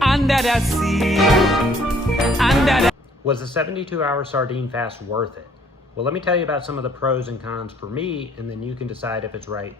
Under the sea, under the... Was the 72-hour sardine fast worth it? Well, let me tell you about some of the pros and cons for me, and then you can decide if it's right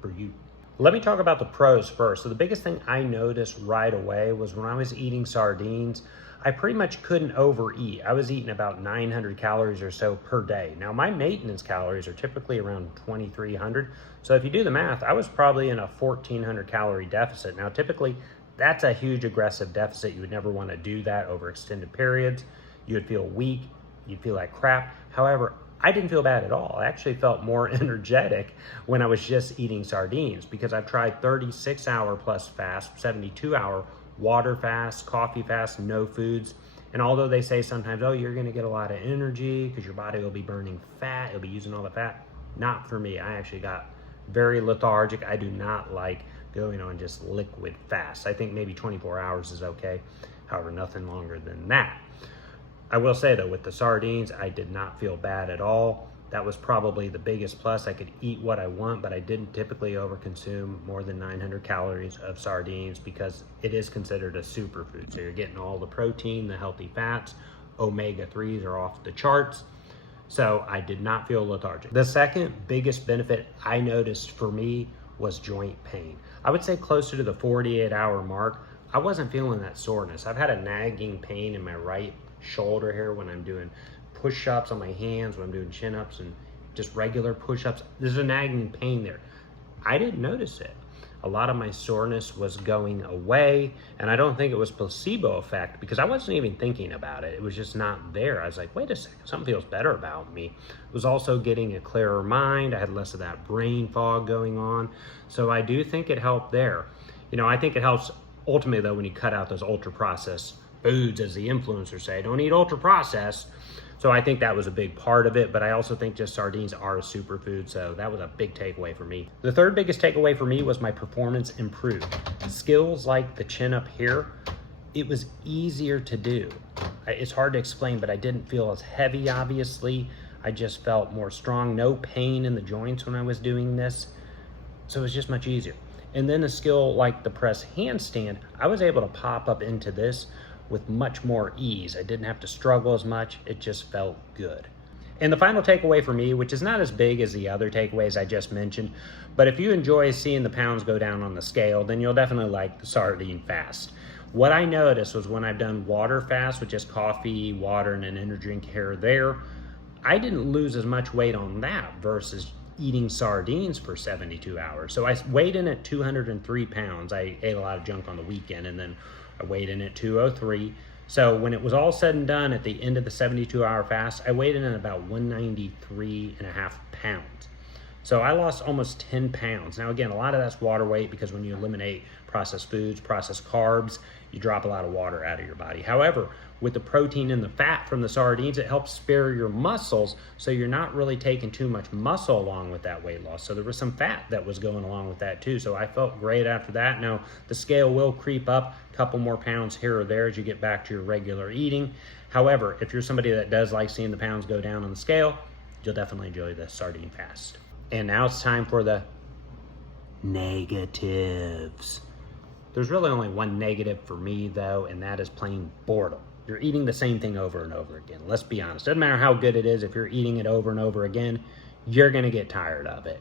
for you. Let me talk about the pros first. So the biggest thing I noticed right away was when I was eating sardines, I pretty much couldn't overeat. I was eating about 900 calories or so per day. Now my maintenance calories are typically around 2,300. So if you do the math, I was probably in a 1,400 calorie deficit. Now typically that's a huge aggressive deficit. You would never want to do that over extended periods. You would feel weak, you'd feel like crap. However, I didn't feel bad at all. I actually felt more energetic when I was just eating sardines because I've tried 36-hour plus fast, 72-hour water fast, coffee fast, no foods. And although they say sometimes, oh, you're gonna get a lot of energy because your body will be burning fat, you'll be using all the fat. Not for me. I actually got very lethargic. I do not like going on just liquid fast. I think maybe 24 hours is okay. However, nothing longer than that. I will say though, with the sardines, I did not feel bad at all. That was probably the biggest plus. I could eat what I want, but I didn't typically overconsume more than 900 calories of sardines because it is considered a superfood. So you're getting all the protein, the healthy fats, omega-3s are off the charts. So I did not feel lethargic. The second biggest benefit I noticed for me was joint pain. I would say closer to the 48-hour mark, I wasn't feeling that soreness. I've had a nagging pain in my right shoulder here when I'm doing push-ups on my hands, when I'm doing chin-ups and just regular push-ups. There's a nagging pain there. I didn't notice it. A lot of my soreness was going away, and I don't think it was placebo effect because I wasn't even thinking about it. It was just not there. I was like, wait a second, something feels better about me. It was also getting a clearer mind. I had less of that brain fog going on. So I do think it helped there. You know, I think it helps ultimately though when you cut out those ultra-processed foods, as the influencers say. Don't eat ultra-processed. So I think that was a big part of it, but I also think just sardines are a superfood, so that was a big takeaway for me. The third biggest takeaway for me was my performance improved. Skills like the chin up here, it was easier to do. It's hard to explain, but I didn't feel as heavy, obviously. I just felt more strong, no pain in the joints when I was doing this. So it was just much easier. And then a skill like the press handstand, I was able to pop up into this with much more ease. I didn't have to struggle as much. It just felt good. And the final takeaway for me, which is not as big as the other takeaways I just mentioned, but if you enjoy seeing the pounds go down on the scale, then you'll definitely like the sardine fast. What I noticed was when I've done water fast, with just coffee, water, and an energy drink here or there, I didn't lose as much weight on that versus eating sardines for 72 hours. So I weighed in at 203 pounds. I ate a lot of junk on the weekend, and then I weighed in at 203. So when it was all said and done at the end of the 72-hour fast, I weighed in at about 193 and a half pounds. So I lost almost 10 pounds. Now again, a lot of that's water weight because when you eliminate processed foods, processed carbs, you drop a lot of water out of your body. However, with the protein and the fat from the sardines, it helps spare your muscles, so you're not really taking too much muscle along with that weight loss. So there was some fat that was going along with that too. So I felt great after that. Now the scale will creep up a couple more pounds here or there as you get back to your regular eating. However, if you're somebody that does like seeing the pounds go down on the scale, you'll definitely enjoy the sardine fast. And now it's time for the negatives. There's really only one negative for me though, and that is plain boredom. You're eating the same thing over and over again. Let's be honest. Doesn't matter how good it is, if you're eating it over and over again, you're gonna get tired of it.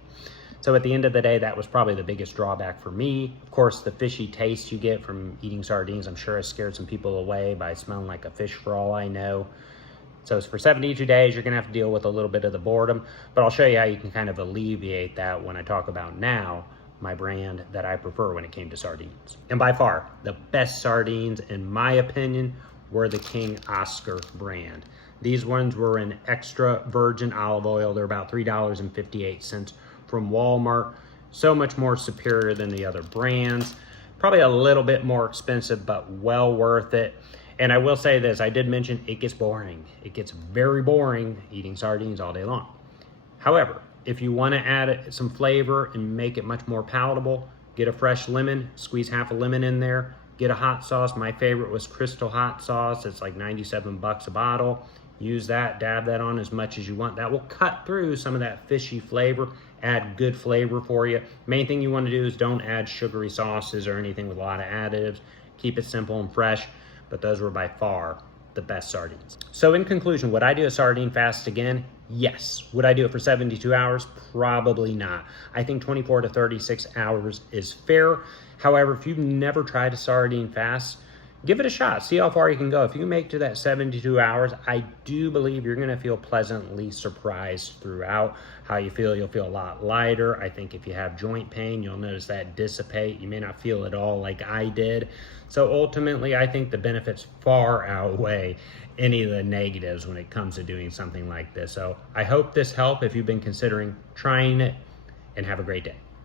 So at the end of the day, that was probably the biggest drawback for me. Of course, the fishy taste you get from eating sardines, I'm sure has scared some people away by smelling like a fish for all I know. So for 72 days, you're gonna have to deal with a little bit of the boredom, but I'll show you how you can kind of alleviate that when I talk about now my brand that I prefer when it came to sardines. And by far, the best sardines, in my opinion, were the King Oscar brand. These ones were in extra virgin olive oil. They're about $3.58 from Walmart. So much more superior than the other brands. Probably a little bit more expensive, but well worth it. And I will say this, I did mention it gets boring. It gets very boring eating sardines all day long. However, if you want to add some flavor and make it much more palatable, get a fresh lemon, squeeze half a lemon in there, get a hot sauce. My favorite was Crystal hot sauce. It's like 97 bucks a bottle. Use that, dab that on as much as you want. That will cut through some of that fishy flavor, add good flavor for you. Main thing you want to do is don't add sugary sauces or anything with a lot of additives. keep it simple and fresh, but those were by far the best sardines. So in conclusion, would I do a sardine fast again? Yes. Would I do it for 72 hours? Probably not. I think 24 to 36 hours is fair. However, if you've never tried a sardine fast, give it a shot. See how far you can go. If you make to that 72 hours, I do believe you're going to feel pleasantly surprised throughout how you feel. You'll feel a lot lighter. I think if you have joint pain, you'll notice that dissipate. You may not feel it all like I did. So ultimately, I think the benefits far outweigh any of the negatives when it comes to doing something like this. So I hope this helped if you've been considering trying it, and have a great day.